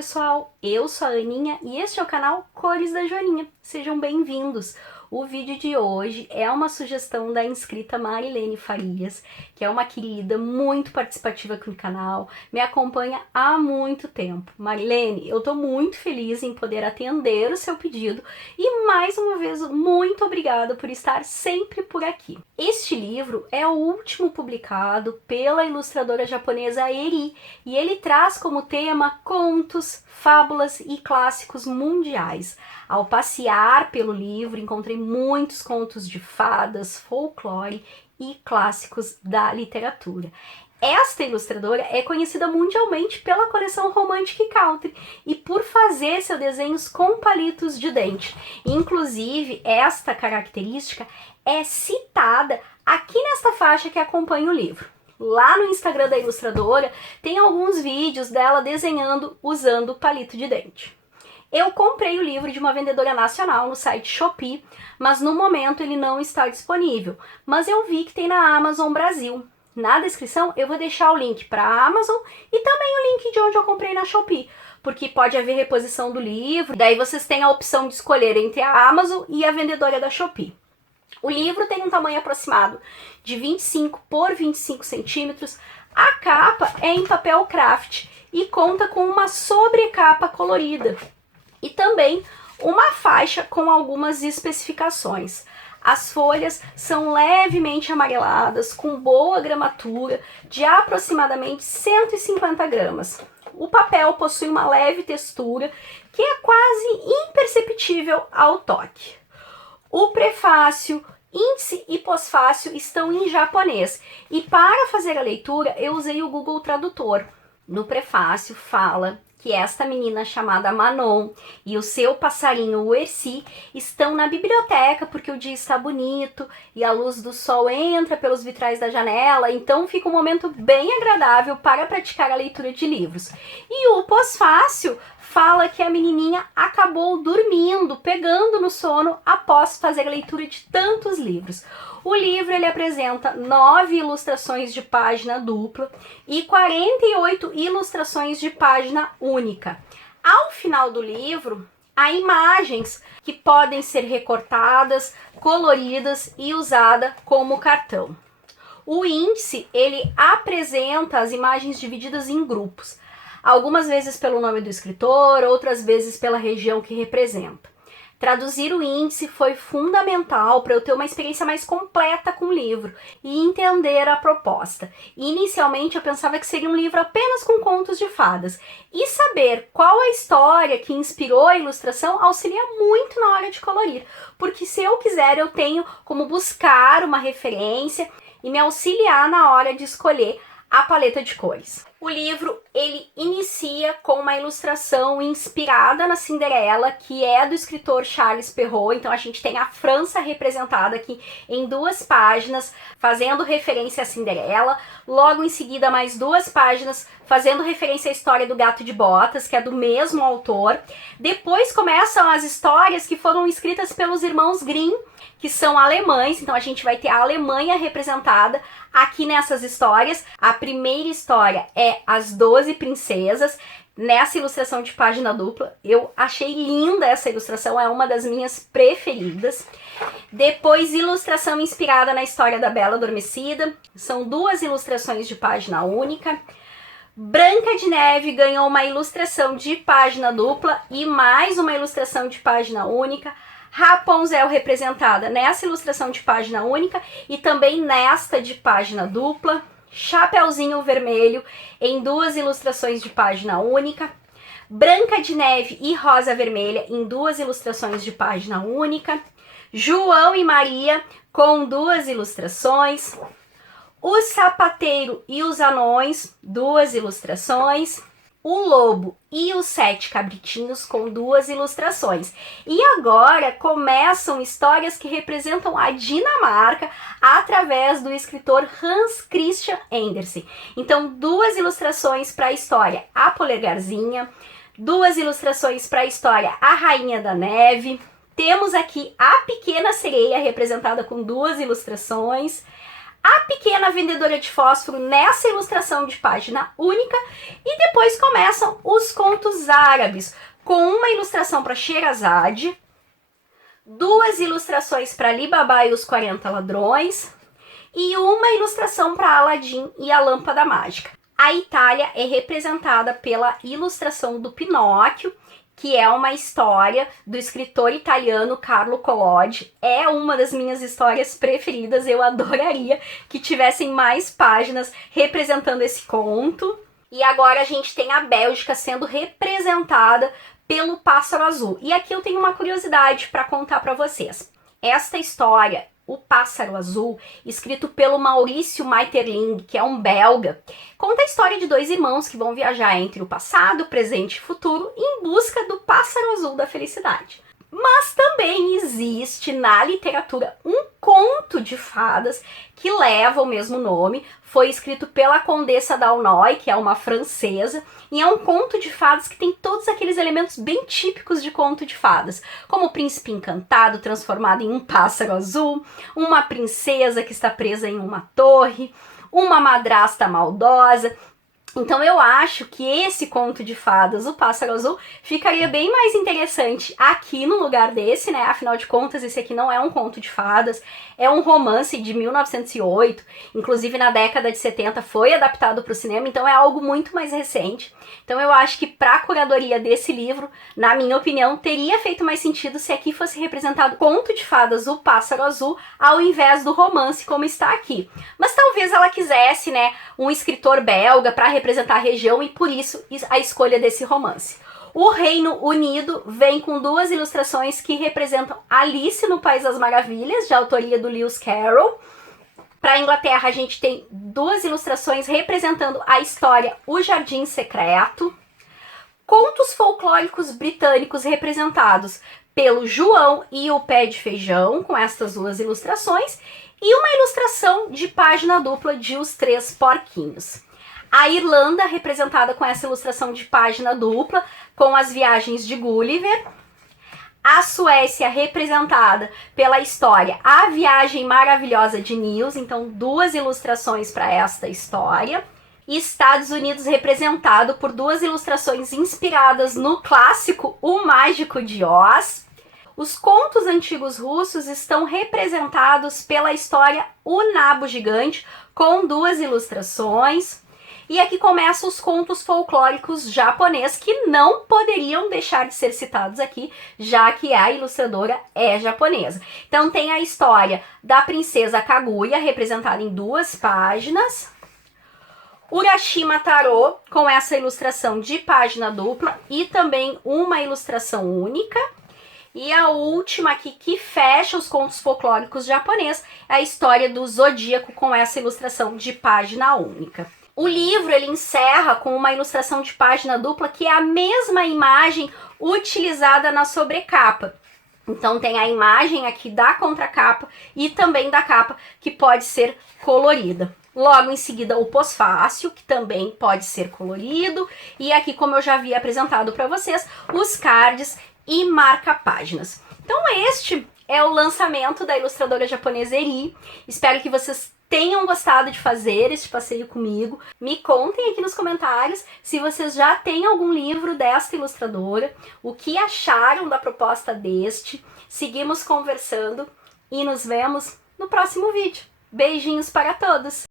pessoal, eu sou a Aninha e este é o canal Cores da Joaninha. Sejam bem-vindos! O vídeo de hoje é uma sugestão da inscrita Marilene Farias, que é uma querida muito participativa aqui no canal, me acompanha há muito tempo. Marilene, eu tô muito feliz em poder atender o seu pedido e mais uma vez muito obrigada por estar sempre por aqui. Este livro é o último publicado pela ilustradora japonesa Eri e ele traz como tema contos, fábulas e clássicos mundiais. Ao passear pelo livro, encontrei muitos contos de fadas, folclore e clássicos da literatura. Esta ilustradora é conhecida mundialmente pela coleção Romantic Country e por fazer seus desenhos com palitos de dente. Inclusive, esta característica é citada aqui nesta faixa que acompanha o livro. Lá no Instagram da ilustradora tem alguns vídeos dela desenhando usando palito de dente. Eu comprei o livro de uma vendedora nacional no site Shopee, mas no momento ele não está disponível. Mas eu vi que tem na Amazon Brasil. Na descrição eu vou deixar o link para a Amazon e também o link de onde eu comprei na Shopee, porque pode haver reposição do livro, daí vocês têm a opção de escolher entre a Amazon e a vendedora da Shopee. O livro tem um tamanho aproximado de 25 por 25 centímetros, a capa é em papel craft e conta com uma sobrecapa colorida e também uma faixa com algumas especificações. As folhas são levemente amareladas, com boa gramatura, de aproximadamente 150 gramas. O papel possui uma leve textura que é quase imperceptível ao toque. O prefácio, índice e pós-fácio estão em japonês e para fazer a leitura eu usei o Google Tradutor. No prefácio fala que esta menina chamada Manon e o seu passarinho o Erci estão na biblioteca porque o dia está bonito e a luz do sol entra pelos vitrais da janela, então fica um momento bem agradável para praticar a leitura de livros. E o pós-fácio fala que a menininha acabou dormindo, pegando no sono após fazer a leitura de tantos livros. O livro ele apresenta 9 ilustrações de página dupla e 48 ilustrações de página única. Ao final do livro, há imagens que podem ser recortadas, coloridas e usadas como cartão. O índice ele apresenta as imagens divididas em grupos, algumas vezes pelo nome do escritor, outras vezes pela região que representa. Traduzir o índice foi fundamental para eu ter uma experiência mais completa com o livro e entender a proposta. Inicialmente eu pensava que seria um livro apenas com contos de fadas e saber qual a história que inspirou a ilustração auxilia muito na hora de colorir, porque se eu quiser eu tenho como buscar uma referência e me auxiliar na hora de escolher a paleta de cores. O livro ele inicia com uma ilustração inspirada na Cinderela, que é do escritor Charles Perrault. Então a gente tem a França representada aqui em 2 páginas, fazendo referência à Cinderela. Logo em seguida mais 2 páginas fazendo referência à história do Gato de Botas, que é do mesmo autor. Depois começam as histórias que foram escritas pelos irmãos Grimm, que são alemães, então a gente vai ter a Alemanha representada aqui nessas histórias. A primeira história é As 12 Princesas, nessa ilustração de página dupla. Eu achei linda essa ilustração, é uma das minhas preferidas. Depois, ilustração inspirada na história da Bela Adormecida, são 2 ilustrações de página única. Branca de Neve ganhou uma ilustração de página dupla e mais uma ilustração de página única. Rapunzel representada nessa ilustração de página única e também nesta de página dupla. Chapeuzinho Vermelho em 2 ilustrações de página única. Branca de Neve e Rosa Vermelha em 2 ilustrações de página única. João e Maria com 2 ilustrações. O Sapateiro e os Anões, 2 ilustrações. O Lobo e os 7 Cabritinhos com 2 ilustrações. E agora começam histórias que representam a Dinamarca através do escritor Hans Christian Andersen. Então 2 ilustrações para a história A Polegarzinha, 2 ilustrações para a história A Rainha da Neve. Temos aqui a Pequena Sereia representada com 2 ilustrações. a pequena vendedora de fósforo nessa ilustração de página única, e depois começam os contos árabes, com uma ilustração para Sherazade, 2 ilustrações para Ali Baba e os 40 Ladrões e uma ilustração para Aladim e a Lâmpada Mágica. A Itália é representada pela ilustração do Pinóquio, que é uma história do escritor italiano Carlo Collodi. É uma das minhas histórias preferidas, eu adoraria que tivessem mais páginas representando esse conto. E agora a gente tem a Bélgica sendo representada pelo Pássaro Azul. E aqui eu tenho uma curiosidade para contar para vocês. Esta história, O Pássaro Azul, escrito pelo Maurício Maeterlinck, que é um belga, conta a história de 2 irmãos que vão viajar entre o passado, presente e futuro em busca do pássaro azul da felicidade. Mas também existe na literatura um conto de fadas que leva o mesmo nome, foi escrito pela Condessa d'Aulnoy, que é uma francesa, e é um conto de fadas que tem todos aqueles elementos bem típicos de conto de fadas, como o príncipe encantado transformado em um pássaro azul, uma princesa que está presa em uma torre, uma madrasta maldosa. Então eu acho que esse conto de fadas, O Pássaro Azul, ficaria bem mais interessante aqui no lugar desse, né? Afinal de contas, esse aqui não é um conto de fadas, é um romance de 1908, inclusive na década de 70 foi adaptado para o cinema, então é algo muito mais recente. Então eu acho que para a curadoria desse livro, na minha opinião, teria feito mais sentido se aqui fosse representado conto de fadas, O Pássaro Azul, ao invés do romance como está aqui. Mas talvez ela quisesse, né, um escritor belga para representar a região e por isso a escolha desse romance. O Reino Unido vem com 2 ilustrações que representam Alice no País das Maravilhas, de autoria do Lewis Carroll. Para a Inglaterra a gente tem 2 ilustrações representando a história O Jardim Secreto. Contos folclóricos britânicos representados pelo João e o Pé de Feijão, com estas 2 ilustrações, e uma ilustração de página dupla de Os 3 Porquinhos. A Irlanda, representada com essa ilustração de página dupla, com as viagens de Gulliver. A Suécia, representada pela história A Viagem Maravilhosa de Niels, então 2 ilustrações para esta história. E Estados Unidos, representado por 2 ilustrações inspiradas no clássico O Mágico de Oz. Os contos antigos russos estão representados pela história O Nabo Gigante, com 2 ilustrações. E aqui começam os contos folclóricos japoneses, que não poderiam deixar de ser citados aqui, já que a ilustradora é japonesa. Então tem a história da princesa Kaguya, representada em 2 páginas. Urashima Tarô, com essa ilustração de página dupla e também uma ilustração única. E a última aqui, que fecha os contos folclóricos japoneses, é a história do Zodíaco, com essa ilustração de página única. O livro ele encerra com uma ilustração de página dupla que é a mesma imagem utilizada na sobrecapa. Então tem a imagem aqui da contracapa e também da capa, que pode ser colorida. Logo em seguida o pós-fácil, que também pode ser colorido. E aqui, como eu já havia apresentado para vocês, os cards e marca-páginas. Então este é o lançamento da ilustradora japonesa Eri. Espero que vocês tenham gostado de fazer este passeio comigo. Me contem aqui nos comentários se vocês já têm algum livro desta ilustradora, o que acharam da proposta deste. Seguimos conversando e nos vemos no próximo vídeo. Beijinhos para todos!